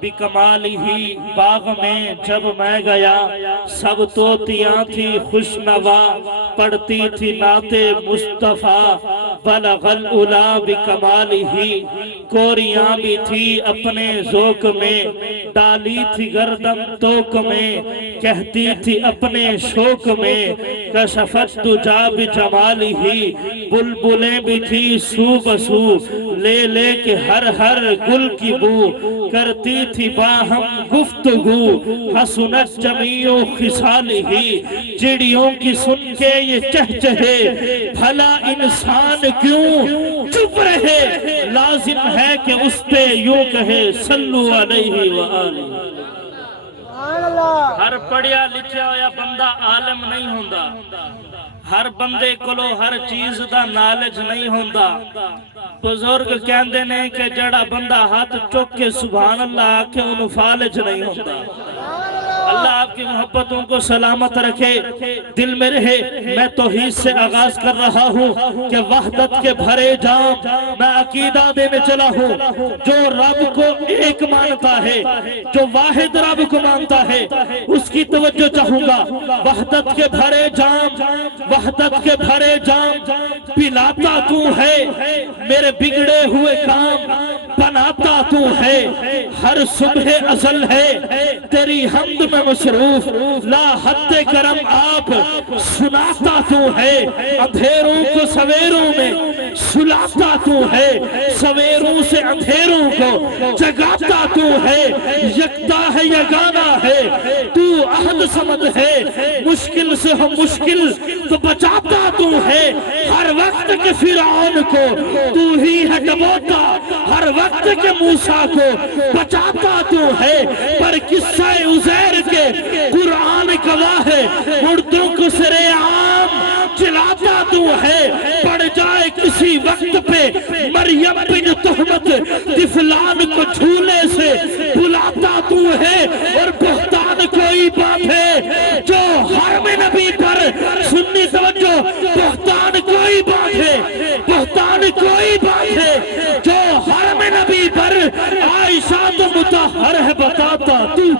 بکمالہ، باغ میں جب میں گیا سب طوطیاں تھی خوش نوا، پڑھتی تھی نعت مصطفیٰ، بلغ العلا بکمالہ، کوریاں بھی تھی اپنے ذوق میں، ڈالی تھی گردن توک میں، کہتی تھی اپنے شوق میں، کشفت دجا بجمالہ، بلبلیں بھی تھی سو بسو، لے لے کے ہر ہر گل کی بو، کرتی تھی باہم گفتگو، حسنت جمیع خصالہ، چڑیوں کی سن کے یہ چہچہے، بھلا انسان کیوں چپ رہے، لازم ہے کہ اس پہ یوں کہے صلو علیہ وآلہ۔ ہر پڑھیا لکھیا ہویا بندہ عالم نہیں ہوندا، ہر بندے کولو ہر چیز دا نالج نہیں ہوندا۔ بزرگ کہندے نے کہ جڑا بندہ ہاتھ چوک کے سبحان اللہ آکھے انہوں فالج نہیں ہوندا۔ اللہ آپ کی محبتوں کو سلامت رکھے، دل میں رہے۔ میں توحید سے آغاز کر رہا ہوں کہ وحدت کے بھرے جام میں عقیدہ دینے چلا ہوں، جو رب کو ایک مانتا ہے، جو واحد رب کو مانتا ہے، اس کی توجہ چاہوں گا۔ وحدت کے بھرے جام، وحدت کے بھرے جام پلاتا تو ہے، میرے بگڑے ہوئے کام بناتا تو ہے، ہر صبح ازل ہے تیری حمد میں مصروف، لا حد کرم آپ سناتا تو ہے، اندھیروں کو سویروں میں سلاتا تو ہے، سویروں سے اندھیروں کو جگاتا تو ہے، یکتا ہے یگانا ہے تو احد صمد ہے، مشکل سے ہم مشکل تو بچاتا تو ہے، ہر وقت کے فرعون کو تو ہی ہے ڈبوتا، ہر وقت کے موسیٰ کو بچاتا تو ہے، پر قصہ عزیر کے قرآن گواہ ہے، مردوں کو سرے عام چلاتا تو ہے، پڑ جائے کسی وقت پہ مریم بن تہمت طفلان کو جھولے سے بلاتا تو ہے، اور بہتان کوئی بات ہے جو حرم نبی پر سنی توجہ، بہتان کوئی بات ہے، بہتان کوئی بات ہے جو حرم نبی پر عائشہ تو مطہر ہے بتاتا تو،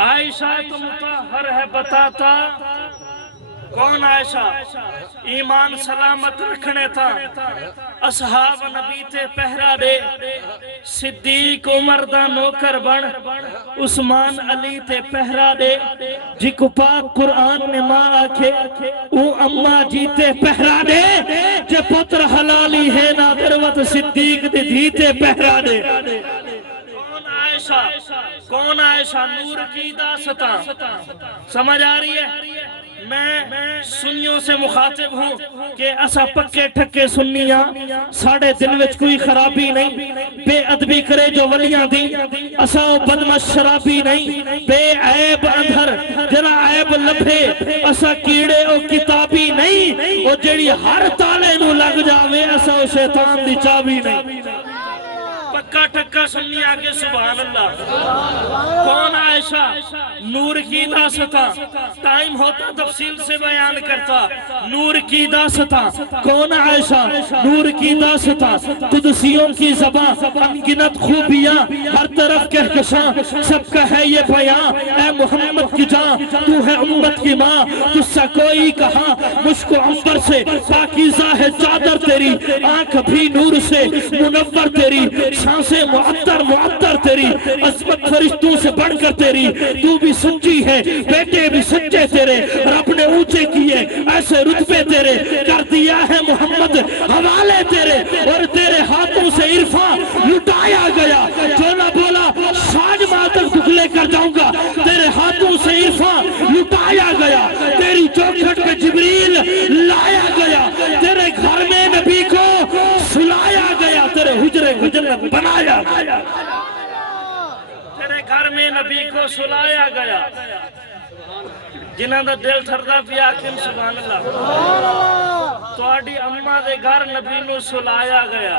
عائشہ تو مطہر ہے بتاتا، کون عائشہ؟ ایمان سلامت رکھنے تھا، اصحاب نبی تے پہرا دے، صدیق عمر دا نوکر بن، عثمان علی تے پہرا دے، جی کو پاک قرآن نے ماں آکھے او اممہ جی تے پہرا دے، جے پتر حلالی ہے نا دروت صدیق دی دھی تے پہرا دے۔ کون عائشہ؟ نور کی داستاں سمجھ آ رہی ہے؟ میں سنیوں سے مخاطب ہوں کہ اسا پکے ٹھکے سنیاں، ساڑھے دل وچ کوئی خرابی نہیں، بے ادبی کرے جو ولیاں دی، اسا بدمش شرابی نہیں، بے عیب اندھر جرا عیب لبھے، اسا کیڑے او کتابی نہیں، او جڑی ہر تالے نو لگ جاوے اسا شیطان دی چابی نہیں۔ پکا ٹکا سنی آگے سبحان اللہ۔ کون عائشہ؟ نور کی داستاں، ٹائم ہوتا تفصیل سے بیان کرتا، نور کی داستاں، کون عائشہ؟ نور کی داستاں، قدسیوں کی زبان، انگنت خوبیاں، ہر طرف کہکشاں، سب کا ہے یہ بیان، اے محمد کی جان، تو ہے امت کی ماں، تجھ سا کوئی کہاں، مشک و عنبر سے پاکیزہ ہے چادر تیری، آنکھ بھی نور سے منور تیری، سانسیں معطر تیری، عظمت فرشتوں سے بڑھ کر تیری، تو بھی سچی ہے، بیٹے بھی سچے تیرے، رب نے اونچے کیے ایسے رتبے تیرے، کر دیا ہے محمد حوالے تیرے، اور تیرے ہاتھوں سے عرفان لٹایا گیا، جو نہ بولا ساج ماتر دکھلے کر جاؤں گا، تیرے ہاتھوں سے عرفان لٹایا گیا، تیری چوکھٹ پہ جبریل لایا گیا، تیرے گھر میں نبی کو سلایا گیا، تیرے حجرے کو جنت بنایا گیا، تیرے گھر میں نبی کو سلایا گیا، جنہاں دا دل تھردہ پیا کن سبحان اللہ، تو آڈی اممہ دے گھر نبی نو سلایا گیا۔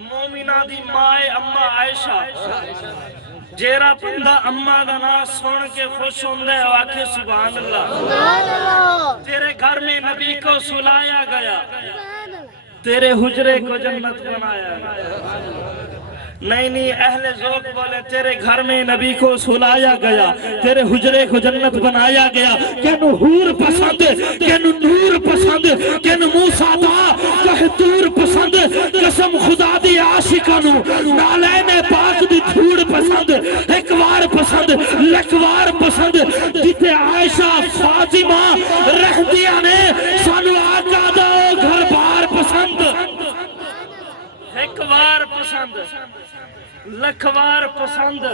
مومنہ دی مائے اممہ عائشہ، جیرا پندہ اممہ دا نا سن کے خوش ہوندے واقع سبحان اللہ، تیرے گھر میں نبی کو سلایا گیا، تیرے حجرے کو جنت بنایا گیا۔ نہیں اہل ذوق بولے تیرے گھر میں نبی کو سلایا گیا، تیرے حجرے کو جنت بنایا گیا۔ کینو حور پسند، کینو نور پسند، کینو موسیٰ دا کہ تور پسند، قسم خدا دی عاشقانو نالین پاک دی دھوڑ پسند، ایک وار پسند، لکوار پسند، جتے عائشہ فاطمہ رہدیاں نے سانو آقا دا گھر بار پسند، ایک وار پسند، لکھوار پسند۔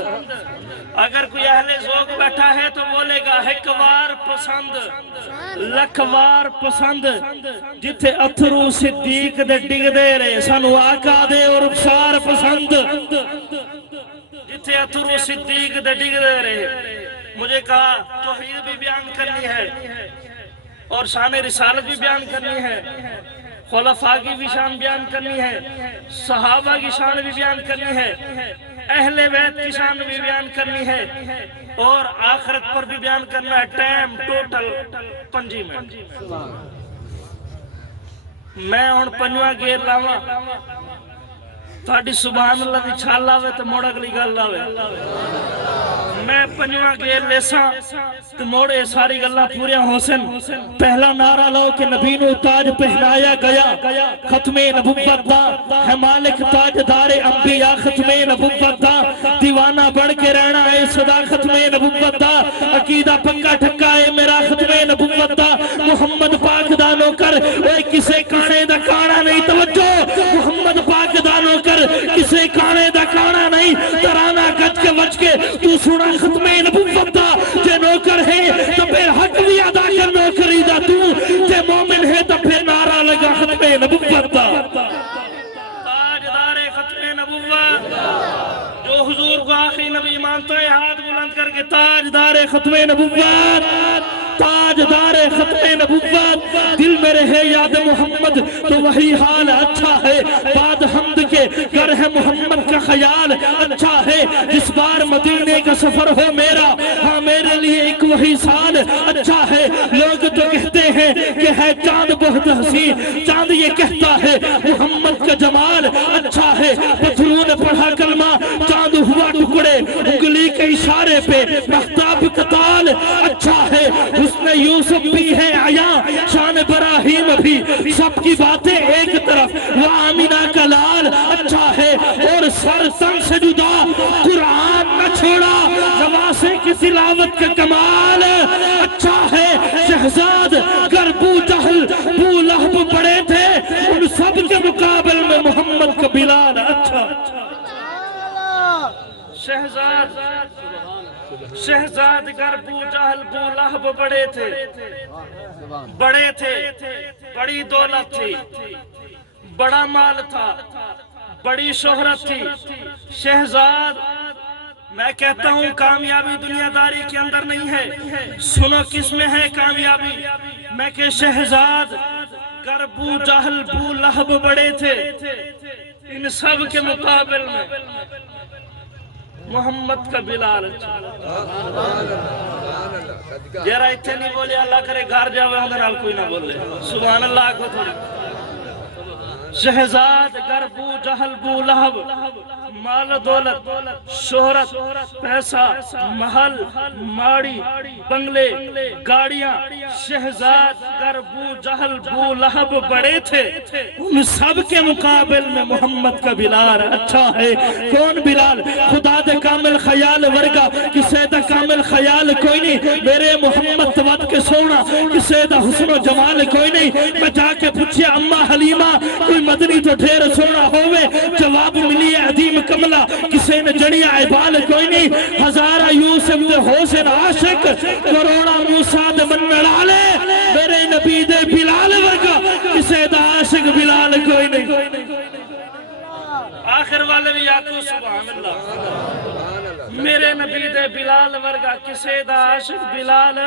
اگر کوئی اہل ذوق بیٹھا ہے تو بولے گا ایک وار پسند، لکھوار پسند۔ جتھے اتھرو صدیق دے ڈگ دے رہے سانو آقا دے اور رخسار پسند، جتھے اتھرو صدیق دے ڈگ دے رہے۔ مجھے کہا توحید بھی بیان کرنی ہے اور شان رسالت بھی بیان کرنی ہے، خلفاء کی بھی شان بیان کرنی ہے، صحابہ کی شان بھی بیان کرنی ہے، اہل بیت کی شان بھی بیان کرنی ہے، اور آخرت پر بھی بیان کرنا ہے۔ Time total 5 minute. میں ہن 5واں گیر لاواں، تہاڈی سبحان اللہ دی چھال لاوے تے موڑ اگلی گل لاوے۔ میں 5واں گیر لیساں تو موڑے ساری گلاں پوریا حسن۔ پہلا نعرہ لاؤ کہ نبی نو تاج پہنایا گیا، ختم نبوت دا ہے مالک تاج دار انبیاء، ختم نبوت دا دیوانہ بڑھ کے رہنا ہے صدا، ختم نبوت دا عقیدہ پکا ٹھکا ہے میرا، ختم نبوت دا محمد پاک دا نوکر، اے کسے کانے دا کانا نہیں، توجہ محمد پاک دا نوکر کسے کانے دا کانا نہیں، ترانہ گج کے وج کے تو سنا ختم نبوت دا جے نوکر ہے تو پھر حق بھی ادا کر نوکری دا، تو جے مومن ہے تو پھر نعرہ لگا ختم نبوت دا۔ تاجدار ختم نبوت جو حضور کو آخری نبی مانتا ہے، ہاتھ بلند کر کے تاجدار ختم نبوت، تاجدار ختم نبوت۔ دل میں رہے یاد محمد تو وہی حال اچھا ہے، بعد حمد کے گر ہے محمد کا خیال اچھا ہے، جس بار مدینے کا سفر ہو میرا، ہاں میرے لیے ایک وہی سال اچھا ہے۔ لوگ تو کہتے ہیں کہ ہے چاند بہت حسین، چاند یہ کہتا ہے محمد کا جمال اچھا ہے۔ پتھروں نے پڑھا کلمہ چاند ہوا ٹکڑے، انگلی کے اشارے پہ مہتاب کا تال اچھا ہے۔ حسن یوسف بھی ہے عیاں، شان ابراہیم بھی، سب کی باتیں ایک طرف، وہ آمینہ کا لال اچھا ہے۔ اور سر تن سے جدا قرآن نہ چھوڑا، نواسے کی تلاوت کا کمال اچھا ہے۔ شہزاد گر بو جہل بو لہب بڑے تھے، ان سب کے مقابل میں محمد کا بلال اچھا۔ شہزاد گر بو جہل بو لہب بڑے تھے، بڑی دولت تھی، بڑا مال تھا، بڑی شہرت تھی۔ شہزاد میں کہتا ہوں کامیابی دنیا داری کے اندر نہیں ہے، سنو کس میں ہے کامیابی۔ میں کہ شہزاد گر بو جہل بو لہب بڑے تھے، ان سب کے مقابل میں محمد کا بلال جیرہ اتھے نہیں بولے اللہ کرے گھر جاوے اندر آل کوئی نہ بولے سبحان اللہ کو تھوڑی۔ شہزاد گر بو جہل بو لہب، مال و دولت، شہرت، پیسہ، محل، ماڑی، بنگلے، گاڑیاں، شہزاد گر بو جہل بو لہب بڑے تھے، ان سب کے مقابل میں محمد کا بلال اچھا ہے۔ کون بلال؟ خدا دے کامل خیال ورگا کسے دا کامل خیال کوئی نہیں، میرے محمد تود کے سونا کسے دا حسن و جمال کوئی نہیں۔ میں جا کے پوچھے اماں حلیمہ کوئی مدنی تو ڈھیر سونا ہوئے، جواب ملی عظیم کملہ کسے نے جڑیا عبال کوئی نہیں۔ ہزارہ یوسف دے حسن عاشق، کروڑا موسیٰ دے من لالے، میرے نبی دے بلال ورگا کسے دا عاشق بلال کوئی نہیں۔ آخر والے بھی آکو سبحان اللہ، میرے نبی دے بلال ورگا کسے دا عاشق بلال،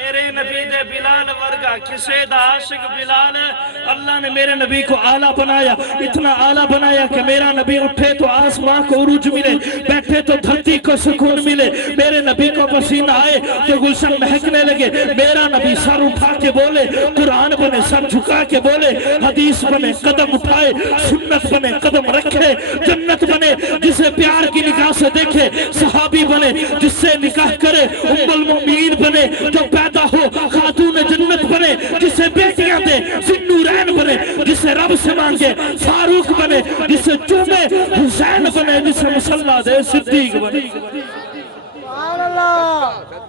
میرے نبی دے بلال ورگا کسے دا عاشق بلال ہے. اللہ نے میرے نبی کو اعلیٰ بنایا, اتنا اعلیٰ بنایا کہ میرا نبی اٹھے تو آسمان کو عروج ملے, بیٹھے تو دھرتی کو سکون ملے, میرے نبی کو پسینہ آئے تو گلشن مہکنے لگے. میرا نبی سر اٹھا کے بولے قرآن بنے, سر جھکا کے بولے حدیث بنے, قدم اٹھائے سنت بنے, قدم رکھے جنت بنے. جسے پیار کی نگاہ سے دیکھے صحابی بنے, جس سے نکاح کرے ام المؤمنین بنے, جو پیدا ہو خاتون جنت بنے, جسے بیٹیاں دے ذوالنورین بنے, جسے رب سے مانگے فاروق بنے, جسے چومے حسین بنے, جسے مصلی دے صدیق بنے.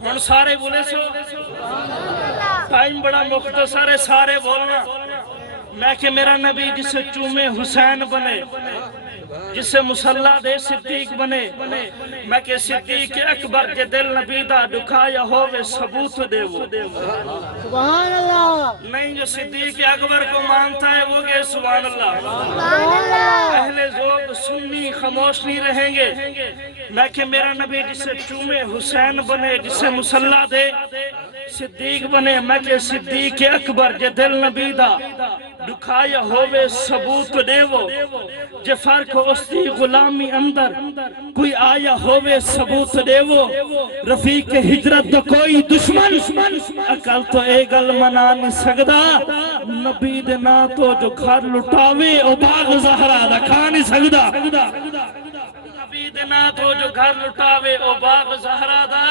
ہن سارے بولے سو, ٹائم بڑا مختصر ہے, سارے بولنا. میں کہ میرا نبی جسے چومے حسین بنے, جسے مصلی دے صدیق بنے. میں کہ صدیق اکبر کے دل نبی دا دکھایا ہوئے ثبوت دے وہ. سبحان اللہ. نہیں جو صدیق اکبر کو مانتا ہے وہ کہ سبحان اللہ. اہل ذوق سنی خاموش نہیں رہیں گے. میں کہ میرا نبی جسے چومے حسین بنے, جسے مصلی دے صدیق بنے. میں کہ صدیق اکبر کے دل نبی دا دکھایا ہوئے ثبوت دے وہ. جے فرق اس دی غلامی اندر کوئی آیا ہوئے ثبوت دے وہ. رفیق ہجرت دا کوئی دشمن اکل تو اے گل منا نہیں سکدا, نبی دے نا تو جو گھر لٹاوے او باغ زہرا دا کھا نہیں سکدا. نبی دے نا تو جو گھر لٹاوے او باغ زہرا دا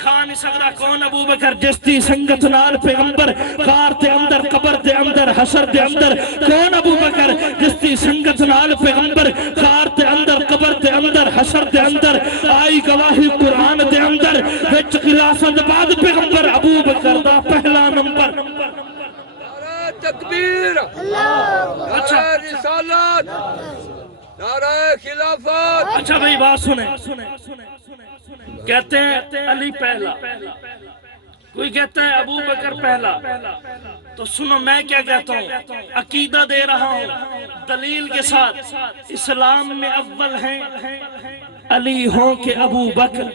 کھا نہیں سکدا. کون ابو بکر جس دی سنگت نال پیغمبر غار دے اندر قبر دے اندر حشر دے اندر, کون ابو بکر جس دی سنگت نال پیغمبر غار دے اندر قبر دے اندر حشر دے اندر آئی گواہی قرآن دے اندر وچ خلافت بعد پیغمبر ابو بکر دا پہلا نمبر. نعرہ تکبیر, نعرہ رسالت, نعرہ خلافت. اچھا بھئی بات سنیں. کہتے ہیں علی پہلا, کوئی کہتا ہے ابو بکر پہلا. تو سنو میں کیا کہتا ہوں, عقیدہ دے رہا ہوں دلیل کے ساتھ. اسلام میں اول ہیں علی ہوں کہ ابو بکر.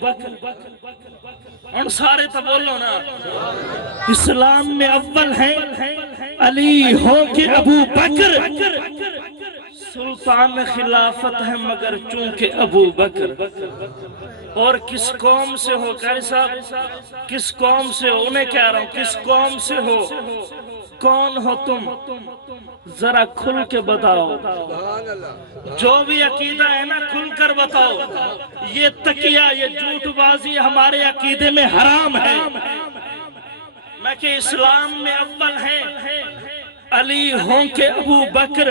اور سارے تو بولو نا, اسلام میں اول ہیں علی ہوں کہ ابو بکر. سلطان خلافت ہے مگر چونکہ ابو بکر. اور کس قوم سے ہو قاری صاحب, کس قوم سے ہو, انہیں کہہ رہا ہوں کس قوم سے ہو, کون ہو تم ذرا کھل کے بتاؤ. جو بھی عقیدہ ہے نا کھل کر بتاؤ. یہ تقیہ یہ جھوٹ بازی ہمارے عقیدے میں حرام ہے. میں کہ اسلام میں اول ہیں علی ہوں کہ ابو بکر,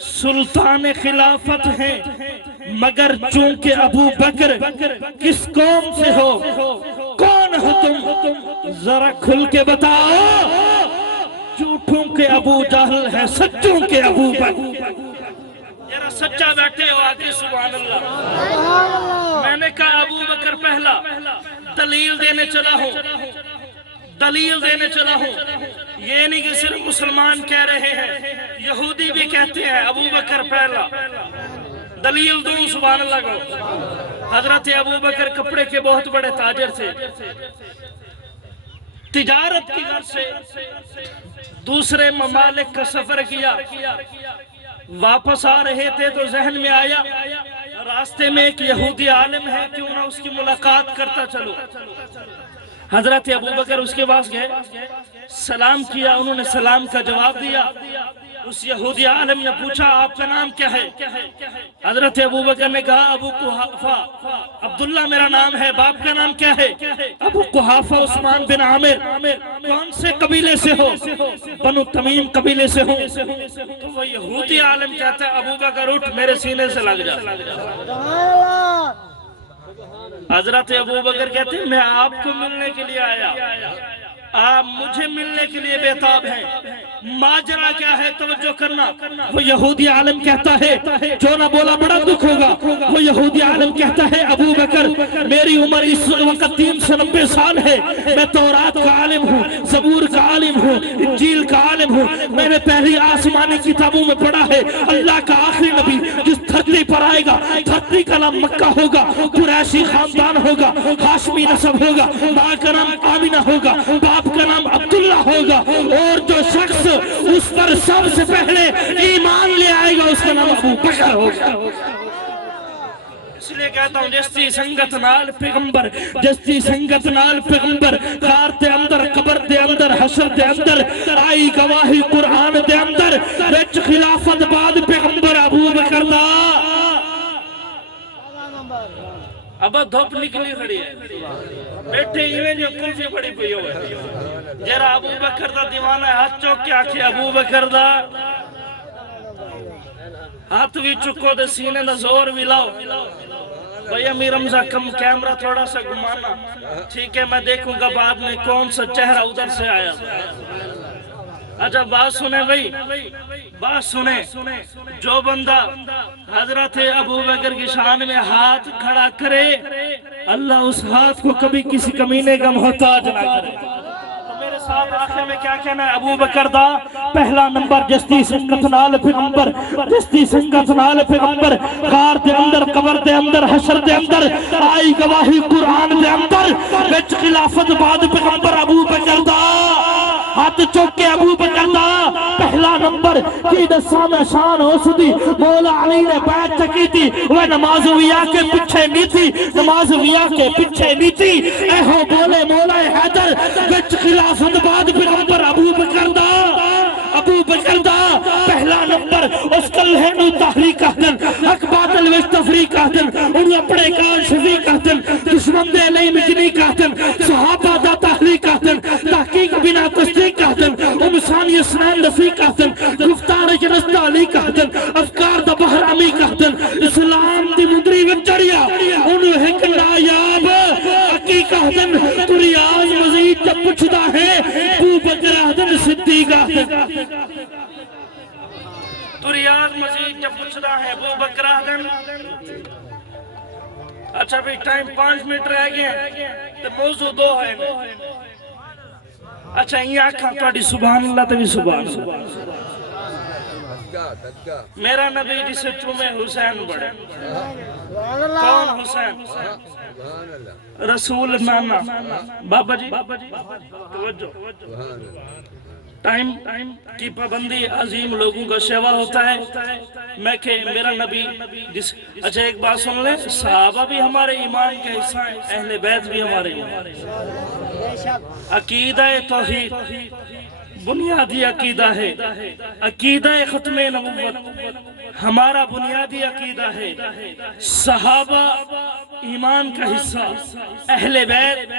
سلطان خلافت ہیں مگر چونکہ ابو بکر. کس قوم سے ہو, کون ہو تم ذرا کھل کے بتاؤ. جھوٹوں کے ابو جہل ہے, سچوں کے ابو بکر. ذرا سچا بیٹھے ہو آگے سبحان اللہ. میں نے کہا ابو بکر پہلا, دلیل دینے چلا ہوں, دلیل دینے چلا ہوں. یہ نہیں کہ صرف مسلمان کہہ رہے ہیں, یہودی بھی کہتے ہیں ابو بکر پہلا. دلیل دوں سبحان اللہ کو. حضرت ابو بکر کپڑے کے بہت بڑے تاجر تھے. تجارت کی غرض سے دوسرے ممالک کا سفر کیا. واپس آ رہے تھے تو ذہن میں آیا راستے میں ایک یہودی عالم ہے, کیوں نہ اس کی ملاقات کرتا چلو. حضرت ابو بکر اس کے پاس گئے, سلام کیا, انہوں نے سلام کا جواب دیا. اس یہودی عالم نے پوچھا آپ کا نام کیا ہے؟ حضرت ابو بکر نے کہا ابو قحافہ عبداللہ میرا نام ہے. باپ کا نام کیا ہے؟ ابو قحافہ عثمان بن عامر. کون سے قبیلے سے ہو؟ بنو تمیم قبیلے سے ہوں. تو وہ یہودی عالم کہتا ہے ابو بکر اٹھ میرے سینے سے لگ جا. حضرت ابو بکر کہتے ہیں میں آپ کو ملنے کے لیے آیا, آپ مجھے ملنے کے لیے بیتاب ہیں. ماجرا کیا ہے توجہ کرنا. وہ یہودی عالم کہتا ہے, جو نہ بولا بڑا دکھ ہوگا. وہ یہودی عالم کہتا ہے ابو بکر میری عمر اس وقت 390 سال ہے. میں تورات کا عالم ہوں, زبور کا عالم ہوں, انجیل کا عالم ہوں. میں نے پہلی آسمانی کتابوں میں پڑھا ہے اللہ کا آخری نبی جس دھرتی پر پر آئے گا، دھرتی کا نام مکہ ہوگا، قریشی خاندان ہوگا، ہاشمی نسب ہوگا، ماں کا نام آمینہ ہوگا، باپ کا نام عبداللہ ہوگا، اور جو شخص اس پر سب سے پہلے ایمان لے آئے گا اس کا نام ابو بکر ہوگا۔ اس لئے کہتا ہوں جس دی سنگت نال پیغمبر، جس دی سنگت نال پیغمبر، غار دے اندر، قبر دے اندر، حشر دے اندر، آئی گواہی قرآن دے اندر، وچ خلافت بعد پیغمبر ابو بکر دا۔ اب دھوپ نکلی کھڑی ہے، بیٹھے ایویں جو کلفی بڑی پئی ہوئے، جرا ابو بکر دا دیوانہ ہے، ہاتھ چوک کے آکھے ابو بکر دا، ہاتھ بھی چکو دے سینے دا زور بھی لاؤ۔ بھئی امیر حمزہ کم کیمرہ تھوڑا سا گھمانا، ٹھیک ہے میں دیکھوں گا بعد میں کون سا چہرہ ادھر سے آیا۔ اچھا بات سنیں بھئی، بات سنیں، جو بندہ حضرت ابو بکر کی شان میں ہاتھ کھڑا کرے، اللہ اس ہاتھ کو کبھی کسی کمینے کا محتاج نہ کرے۔ میرے ساتھ آخر میں کیا کہنا ہے؟ ابو بکر دا پہلا نمبر، جس دی سنگت نال پیغمبر، جس دی سنگت نال پیغمبر، غار دے اندر، قبر دے اندر، حشر دے اندر، آئی گواہی قرآن دے اندر، وچ خلافت بعد پیغمبر ابو بکر دا۔ ہاتھ چوک کے ابو بکر دا پہلا نمبر، کی دساں میں شان ہو سدی مولا علی نے بیعت چکی تھی، وہ نماز ویا کے پیچھے نہیں تھی، نماز ویا کے پیچھے نہیں تھی، اے ہو بولے مولا حیدر، وچ خلافت بعد پیغمبر ابو بکر دا۔ ابو بکر دا پہلا نمبر، اس کلہے نو تحریک کہتن، حق باطل وچ تفریق کہتن، انہوں اپنے کان شفیق کہتن، دشمن دے لئی مجنی کہتن، صحابہ دا تحریک کہتن، تحقیق بنا تصدیق کہتن، امسانی اسنان نفی کہتن، گفتار جنست علی کہتن، افکار دا بحر امی کہتن، اسلام دی مدری وچڑیا، انہوں ایک نایاب حقی کہتن، تو ریاض مزید جب پچھدا ہے، ابو بکر احدن صدیق کہتن، تو ریاض مزید جب پچھدا ہے، ابو بکر احدن۔ اچھا بھی ٹائم 5 منٹ رہ گئے، تو موضوع 2 ہے۔ اچھا یہ آکھا توڑی سبحان اللہ تے بھی سبحان اللہ۔ میرا نبی جسے چومے حسین بڑے، کون حسین؟ رسول نانا بابا جی توجہ، ٹائم کی پابندی عظیم لوگوں کا شیوا ہوتا ہے۔ میں کہ میرا نبی جس، اچھا ایک بات سن لیں، صحابہ بھی ہمارے ایمان کے حصہ ہیں، اہل بیت بھی ہمارے ایمان۔ عقیدہ توحید بنیادی عقیدہ ہے، عقیدہ ختم نبوت ہمارا بنیادی عقیدہ ہے۔ صحابہ ایمان کا حصہ، اہل بیت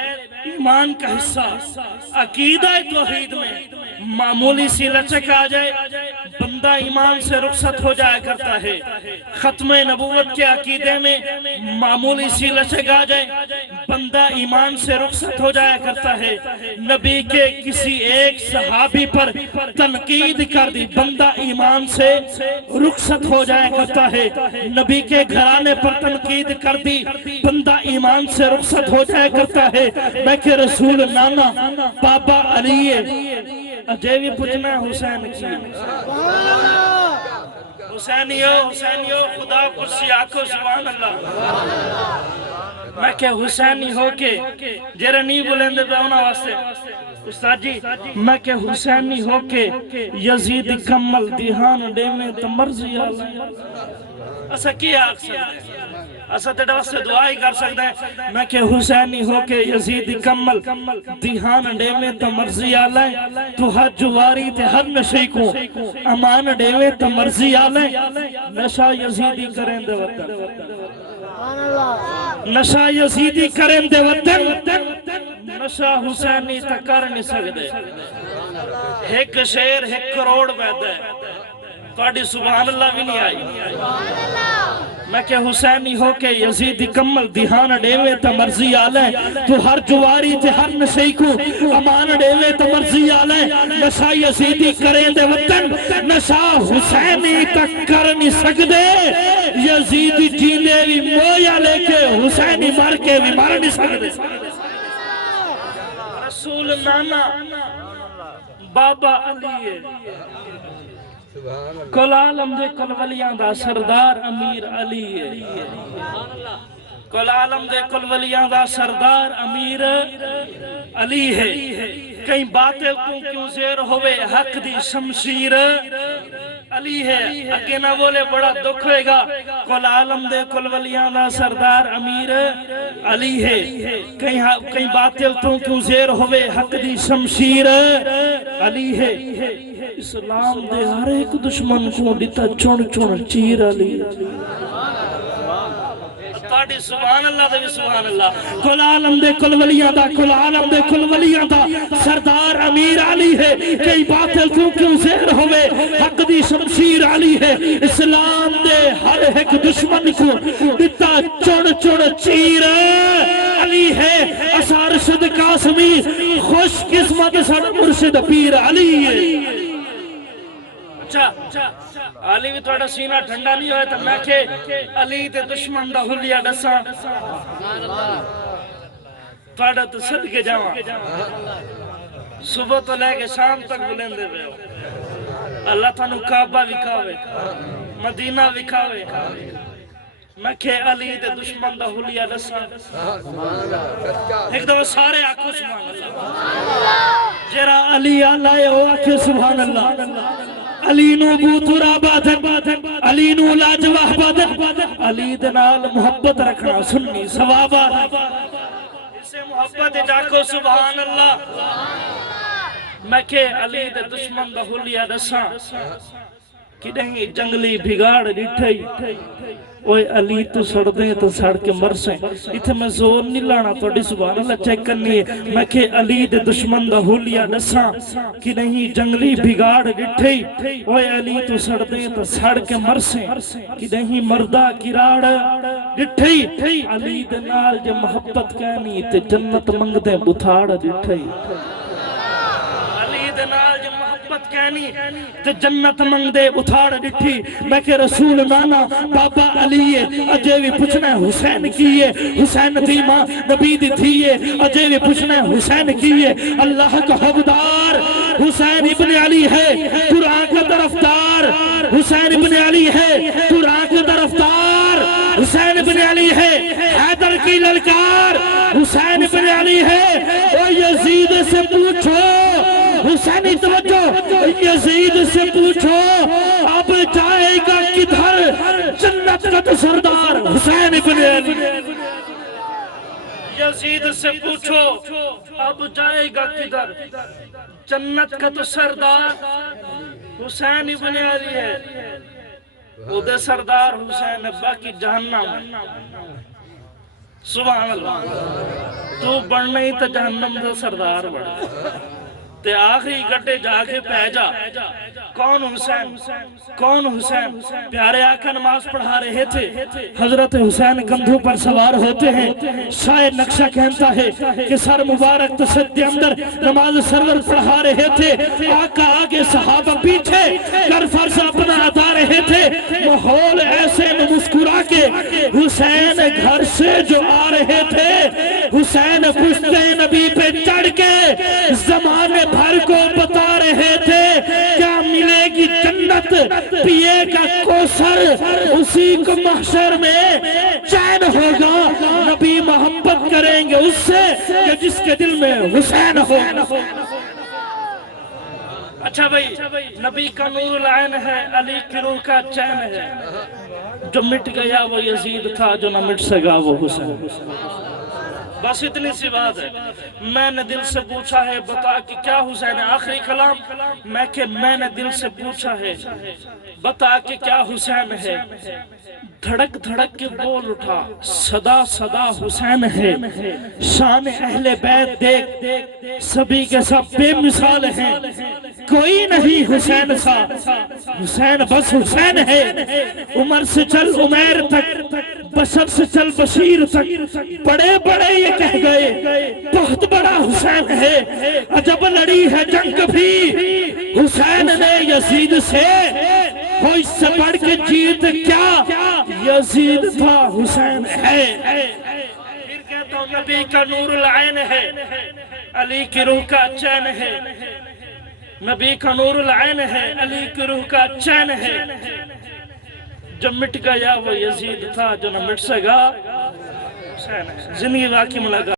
ایمان کا حصہ۔ عقیدہ توحید میں معمولی سی لچک آ جائے بندہ ایمان سے رخصت ہو جایا کرتا ہے۔ ختم نبوت کے عقیدے میں معمولی سی لچک آ جائے بندہ ایمان سے رخصت ہو جایا کرتا ہے۔ نبی کے کسی ایک صحابی پر تنقید کر دی بندہ ایمان سے رخصت ہو جایا کرتا ہے۔ نبی کے گھرانے پر تنقید کر دی بندہ ایمان سے رخصت ہو جایا کرتا ہے۔ میں کہ رسول نانا بابا علی اجے بھی پوچھنا ہے حسین کی، حسینیو حسینیو خدا کرسی آکھو سبحان اللہ۔ میں کہ حسینی ہو کے جرا نہیں بولیں دے ہونا واسطے استاد جی، میں کہ حسینی ہو کے یزید کمل دیہان دے میں تمرزی آلائیں، ایسا کیا آکھ سکتے ہیں؟ ایسا تیڑا واسطے دعائی کر سکتے ہیں۔ میں کہ حسینی ہو کے یزید کمل دیہان دے میں تمرزی آلائیں، تو ہر جواری تے ہر نشے کو امان دے میں تمرزی آلائیں، نشہ یزیدی کریں دے وطن، نشہ یزیدی کریں دے وطن، نشہ حسینی تکر نہیں سکتے۔ ایک شیر 1 کروڑ پیدا ہے، توڑی سبحان اللہ بھی نہیں آئی۔ میں کہ حسینی ہو کے یزید کمل دیہان ڈیوے تا مرضی آلے، تو ہر جواری تے ہر نشئی کو امان ڈیوے تا مرضی آلے، نشا یزیدی کریں دے وطن، نشا حسینی تک کر نہیں سکدے، یزیدی جینے بھی مویا لے کے حسینی مار کے بھی مار نہیں سکدے۔ رسول نانا بابا علی سبحان اللہ کل عالم دے کل ولیاں دا سردار امیر علی ہے کل عالم دے کل ولیاں دا سردار امیر علی ہے کئی باتیں کیوں زیر ہوئے حق دی شمشیر علی ہے اگے نہ بولے بڑا دکھ ہوئے گا کل عالم دے کل ولیاں دا سردار امیر علی ہے کئی باتیں کیوں زیر ہوئے حق دی شمشیر علی ہے اسلام دے ہر ایک دشمن کو دیتا چون چون چیر علی تاڑی سبحان اللہ دے سبحان اللہ کل عالم دے کل ولیاں دا کل عالم دے کل ولیاں دا سردار امیر علی ہے کئی باتیں کیوں زیر ہوئے حق دی شمشیر علی ہے اسلام دے ہر ایک دشمن کو دیتا چون چون چیر علی ہے اثار شد قاسمی خوش قسمت سڑ مرشد پیر علی ہے اچھا علی بھی تھوڑا سینہ ٹھنڈا نہیں ہوئے تو میں کہ علی تے دشمن دا حلیہ ڈسا تھوڑا تو صدقے جاواں صبح تو لے کے شام تک بلندے پہ اللہ تھانو کعبہ وکھاوے مدینہ وکھاوے میں کہ علی تے دشمن دا حلیہ ڈسا ایک دفعہ سارے آنکھوں سبحان اللہ جرا علی آلہ او آنکھیں سبحان اللہ علی نو بو ترابا علی نو لاجواب علی دنال محبت رکھنا سنی ثوابا اسے محبت جاکو سبحان اللہ میں کہ علی دے دشمن دا حلیہ دساں کہ نہیں جنگلی بھگاڑ ڈٹھائی اوے علی تو سڑ دیں تو سڑ کے مرسیں اتھے میں زور نہیں لانا توڑی سبحان اللہ چیک کرنی ہے میں کہ علی دے دشمن دا حلیہ نساں کہ نہیں جنگلی بھگاڑ ڈٹھائی اوے علی تو سڑ دیں تو سڑ کے مرسیں کہ نہیں مردہ کراڑ ڈٹھائی علی دے نال جے محبت کہنی تے جنت منگ دے بتھاڑ ڈٹھائی علی دے نال جے محبت کہنی تے جنت منگ دے اتھاڑ ڈٹھی میں کہ رسول نانا بابا علی ہے اجے بھی پوچھنا ہے حسین کیے حسین دیمہ نبی دی تھیے اجے بھی پوچھنا ہے حسین کیے اللہ کا حبدار حسین ابن علی ہے قرآن کا طرفدار حسین ابن علی ہے قرآن کا طرفدار حسین ابن علی ہے حیدر کی للکار حسین ابن علی ہے اور یزید سے پوچھو حسینی توجہ یزید سے پوچھو اب جائے گا کدھر جنت کا تو سردار حسین ابن علی یزید سے پوچھو اب جائے گا کدھر جنت کا تو سردار حسین ابن علی ہے وہ دے سردار حسین باقی جہنم سبحان اللہ تو بڑھنے ہی تو جہنم دے سردار بڑھ تے آخری گٹے جا کے پہجا کون حسین کون حسین پیارے آقا نماز پڑھا رہے تھے حضرت حسین کندھوں پر سوار ہوتے ہیں شاید نقشہ کہتا ہے کہ سر مبارک تصدی اندر نماز سرور پڑھا رہے تھے آقا آگے صحابہ پیچھے کر فرض اپنا ادا رہے تھے ماحول ایسے میں مسکرا کے حسین گھر سے جو آ رہے تھے حسین پشتے نبی پہ چڑھ کے زمانے بھر کو بتا رہے تھے کیا ملے گی جنت پیے کا کوثر اسی کو محشر میں چین ہوگا نبی محبت کریں گے اس سے کہ جس کے دل میں حسین ہو اچھا بھئی نبی کا نور العین ہے علی کی روح کا چین ہے جو مٹ گیا وہ یزید تھا جو نہ مٹ سکا وہ حسین بس اتنی سی بات ہے میں نے دل سے پوچھا ہے بتا کہ کیا حسین ہے آخری کلام میں کہ میں نے دل سے پوچھا ہے بتا کہ کیا حسین ہے دھڑک دھڑک کے بول اٹھا صدا صدا حسین ہے شان اہل بیت دیکھ سبھی کے سب بے مثال ہیں کوئی نہیں حسین سا حسین بس حسین ہے عمر سے چل عمیر تک بشر سے چل بشیر تک بڑے بڑے یہ کہہ گئے بہت بڑا حسین ہے عجب لڑی ہے جنگ بھی حسین نے یزید سے وہ اس سے بڑھ کے جیت کیا یزید تھا حسین ہے پھر کہتا ہوں نبی کا نور العین ہے علی کی روح کا چین ہے نبی کا نور العین ہے، علی کی روح کا چین ہے، جو مٹ گیا وہ یزید تھا، جو نہ مٹ سکا حسین ہے۔ زندگی واقعی ملاقات